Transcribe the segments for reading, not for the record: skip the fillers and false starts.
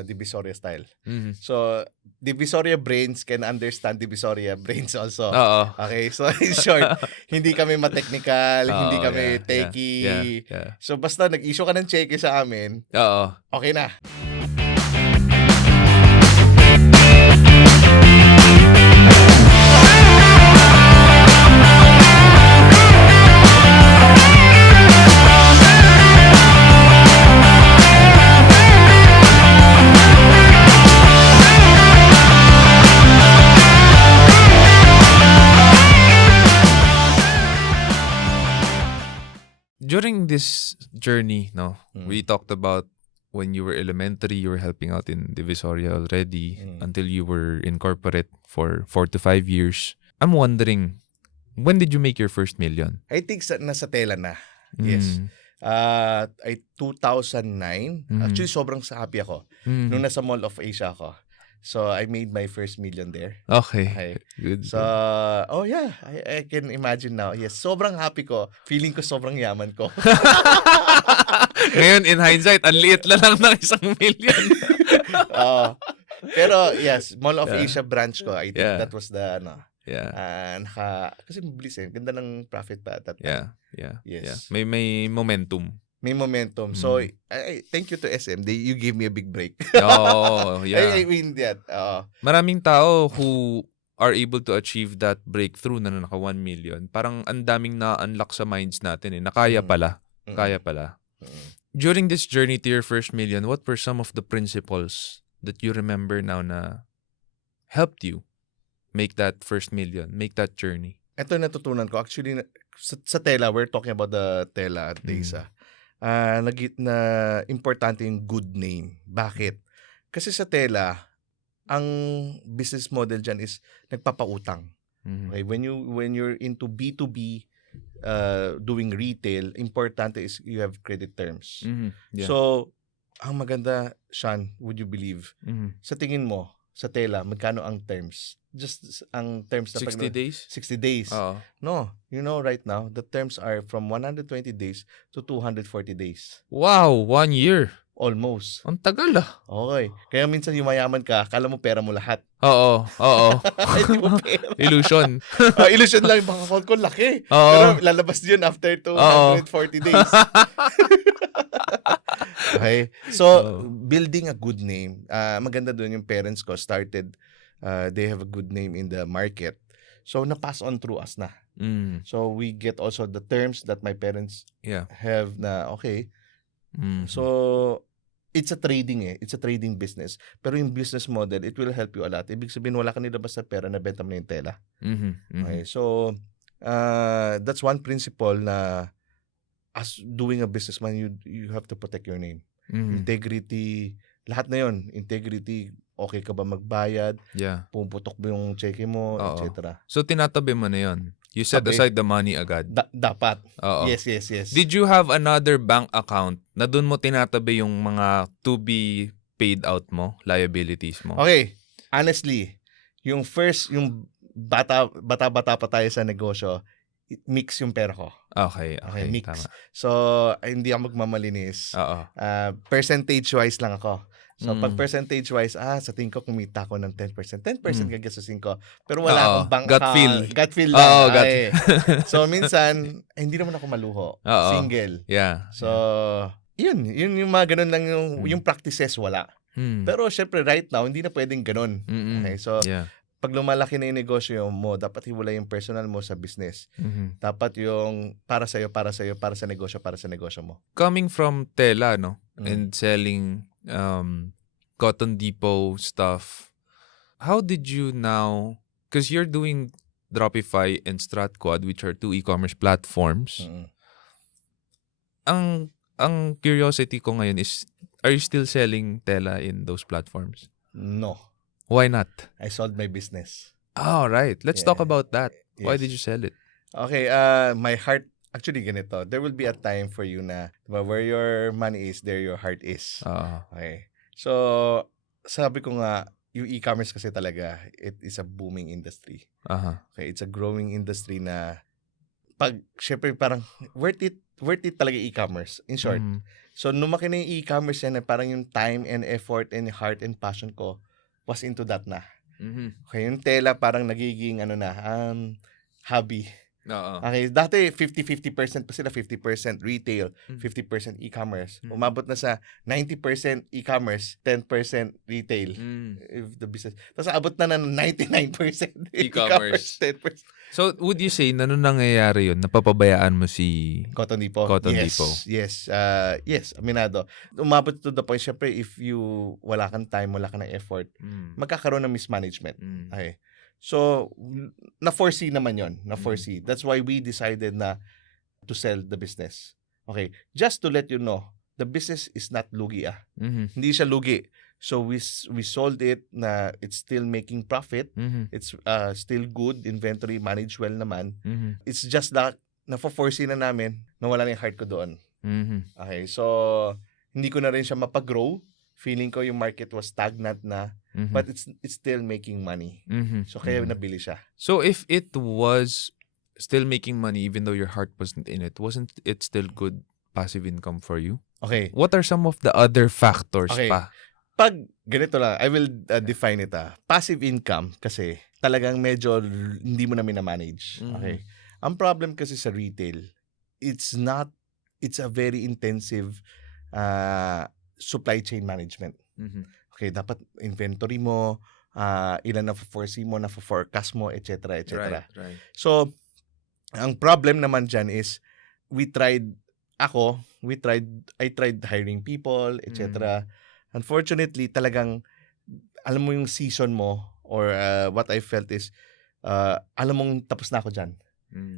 Divisoria style. Mhm. So, Divisoria brains can understand Divisoria brains also. Oo. Okay, so in short, hindi kami ma-technical, hindi Oo, kami yeah. techie. Yeah. So, basta nag-issue ka ng cheque sa amin, Oo. okay na. During this journey, no, Mm. we talked about when you were elementary, you were helping out in Divisoria already until you were in corporate for 4 to 5 years. I'm wondering, when did you make your first million? I think nasa tela na. Yes. Ay 2009. Actually, sobrang happy ako. Nung nasa Mall of Asia ako. So, I made my first million there. Okay. Good. So, oh yeah, I can imagine now. Yes, sobrang happy ko. Feeling ko sobrang yaman ko. Ngayon, in hindsight, ang liit lang ng 1 million. Pero yes, Mall of Asia branch ko. I think that was the kasi mabilis Ganda ng profit pa at that time. Yeah. Yes. May momentum. May momentum. So, I thank you to SM. You gave me a big break. Oh, yeah. I mean that. Maraming tao who are able to achieve that breakthrough na naka 1 million. Parang ang daming na-unlock sa minds natin na kaya pala. Kaya pala. During this journey to your first million, what were some of the principles that you remember now na helped you make that first million, make that journey? Ito natutunan ko. Actually, sa tela, we're talking about the tela at Desa. Na importante yung good name. Bakit? Kasi sa tela, ang business model dyan is nagpapautang. Okay? When you're into B2B, doing retail, importante is you have credit terms. Yeah. So, ang maganda, Sean, would you believe? Sa tingin mo, sa tela, magkano ang terms? Just ang terms na 60 days? 60 days. No, right now, the terms are from 120 days to 240 days. Wow, 1 year. Almost. Ang tagal Okay. Kaya minsan yumayaman ka, kala mo pera mo lahat. Oo. Hindi mo pera. Illusion. Illusion lang, baka call ko laki. Pero lalabas yun after 240 days. Okay. So, building a good name. Maganda doon yung parents ko started, they have a good name in the market. So, na-pass on through us na. So, we get also the terms that my parents have na, okay. So, it's a trading It's a trading business. Pero yung business model, it will help you a lot. Ibig sabihin, wala ka nilabas sa pera na benta mo na yung tela. Okay. So, that's one principle na as doing a businessman, you have to protect your name. Integrity, lahat na yun. Integrity, okay ka ba magbayad? Pumuputok mo yung cheque mo, etc. So, tinatabi mo na yun? You set aside the money agad? Dapat. Oo. Yes. Did you have another bank account na dun mo tinatabi yung mga to be paid out mo, liabilities mo? Okay. Honestly, yung bata pa tayo sa negosyo, mix yung pera ko. Okay, mix. Tama. So, hindi ako magmamalinis. Oo. Percentage-wise lang ako. So, pag percentage-wise, sa tingin ko kumita ko ng 10%. 10% gagastusin ko. Pero wala akong bank account. Gut feel lang. So, minsan, hindi naman ako maluho. Single. Yeah. So, yun yung mga ganun lang yung practices, wala. Pero, syempre, right now, hindi na pwedeng ganun. Okay, so, pag lumalaki na yung negosyo mo, dapat hiwalay yung personal mo sa business. Dapat yung para sa negosyo mo. Coming from tela, no? And selling Cotton Depot stuff, how did you now, because you're doing Dropify and StratQuad, which are 2 e-commerce platforms, ang curiosity ko ngayon is, are you still selling tela in those platforms? No. Why not? I sold my business. Oh, right. Let's talk about that. Yes. Why did you sell it? Okay, my heart, actually ganito, there will be a time for you na, where your money is, there your heart is. Okay. So, sabi ko nga, yung e-commerce kasi talaga, it is a booming industry. Okay, it's a growing industry na, syempre parang, worth it talaga e-commerce. In short, So, lumaki na yung e-commerce yan, parang yung time and effort and heart and passion ko was into that na. Okay, yung tela parang nagiging hobby. Okay, dati 50-50% pa sila, 50% retail, 50% e-commerce. Umabot na sa 90% e-commerce, 10% retail. If the business. Tapos abot na ng 99% e-commerce, 10%. So, would you say na nung nangyayari yun, napapabayaan mo si Cotton Depot? Yes, aminado. Umabot to the point, syempre, if wala kang time, wala kang effort, magkakaroon ng mismanagement. Okay. So, na-foresee naman yon, na-foresee. That's why we decided na to sell the business. Okay, just to let you know, the business is not lugi Hindi siya lugi. So, we sold it na it's still making profit. It's still good, inventory managed well naman. It's just that, na-foresee na namin na wala na yung heart ko doon. Okay, so, hindi ko na rin siya mapag-grow. Feeling ko yung market was stagnant na. But it's still making money. So, kaya nabili siya. So, if it was still making money even though your heart wasn't in it, wasn't it still good passive income for you? Okay. What are some of the other factors pa? Pag ganito lang, I will define it. Passive income kasi talagang medyo hindi mo na minamanage. Okay. Ang problem kasi sa retail, it's a very intensive supply chain management. Okay, dapat inventory mo, ilan na foresee mo, na forecast mo, etc. etc. Right. So, ang problem naman dyan is I tried hiring people, etc. Unfortunately, talagang alam mo yung season mo or what I felt is alam mong tapos na ako dyan.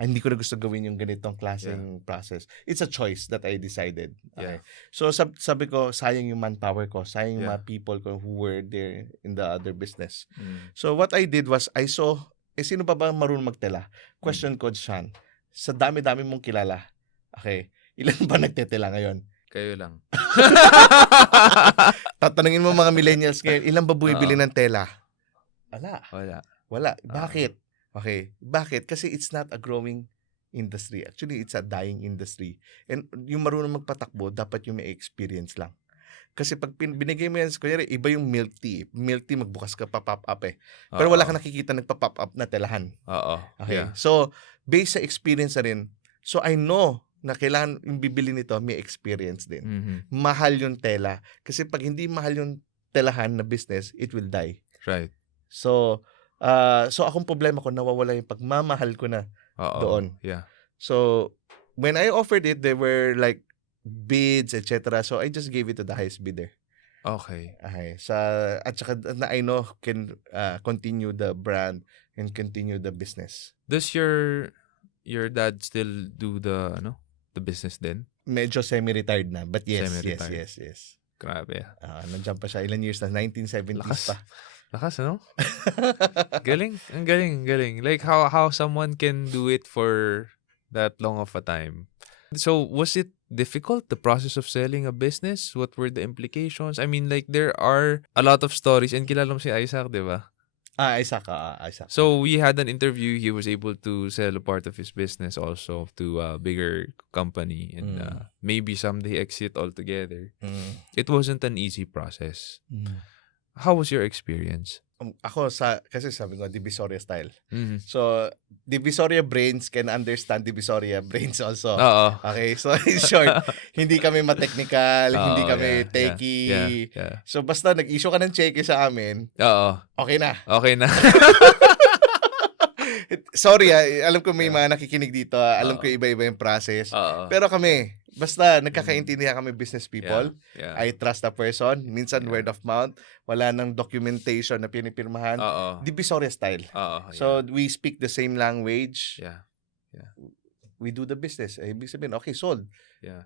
Hindi ko na gusto gawin yung ganitong klaseng process. It's a choice that I decided. Okay. So, sabi ko, sayang yung manpower ko, sayang yung mga people ko who were there in the other business. So, what I did was, I saw, sino pa ba marunong magtela? Question ko, Sean, sa dami-dami mong kilala, okay, ilan ba nagtetela ngayon? Kayo lang. Tatanungin mo mga millennials ngayon, ilan ba bumibili ng tela? Wala. Bakit? Okay. Bakit? Kasi it's not a growing industry. Actually, it's a dying industry. And yung marunong magpatakbo, dapat yung may experience lang. Kasi pag binigay mo yan, kunyari, iba yung milk tea. Milk tea, magbukas ka pa-pop up Pero wala ka nakikita nagpa-pop up na telahan. Okay. So, based sa experience na rin, so I know na kailangan yung bibili nito, may experience din. Mahal yung tela. Kasi pag hindi mahal yung telahan na business, it will die. Right. So akong problema ko, nawawala yung pagmamahal ko na doon. Yeah. So, when I offered it, there were like bids, etc. So, I just gave it to the highest bidder. Okay. At saka na I know can continue the brand and continue the business. Does your dad still do the business din? Medyo semi-retired na, but yes. Grabe. Nandiyan pa siya. Ilan years na? 1970s pa. Lakas, no? Galing. Ang galing. Like how someone can do it for that long of a time. So, was it difficult, the process of selling a business? What were the implications? I mean, like, there are a lot of stories. And kilala mo si Isaac, di ba? Isaac. So, we had an interview. He was able to sell a part of his business also to a bigger company. And maybe someday exit altogether. It wasn't an easy process. How was your experience? Ako, kasi sabi ko, Divisoria style. So, Divisoria brains can understand Divisoria brains also. Okay, so in short, hindi kami ma-technical, hindi kami techie. Yeah. So, basta nag-issue ka ng cheque sa amin, okay na. Sorry, alam ko may mga nakikinig dito. Alam ko iba-iba yung process. Pero kami, basta nagkakaintindihan kami business people. I trust a person. Minsan word of mouth. Wala nang documentation na pinipirmahan. Divisoria style. So we speak the same language. We do the business. Ibig sabihin, okay, sold.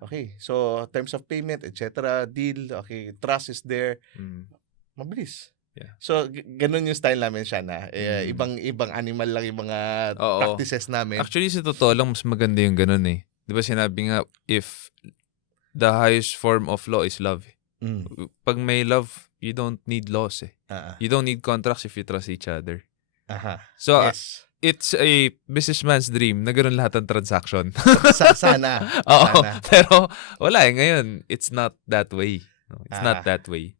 Okay, so terms of payment, etc. Deal. Okay, trust is there. Mabilis. So, ganun yung style namin siya na. Ibang animal lang yung mga practices namin. Actually, sa totoo lang, mas maganda yung ganun eh. Di ba sinabi nga, if the highest form of law is love. Pag may love, you don't need laws eh. You don't need contracts if you trust each other. So, it's a businessman's dream na ganoon lahat ng transaction. Sana. Oo, Sana. pero wala eh. Ngayon, it's not that way. No, it's not that way.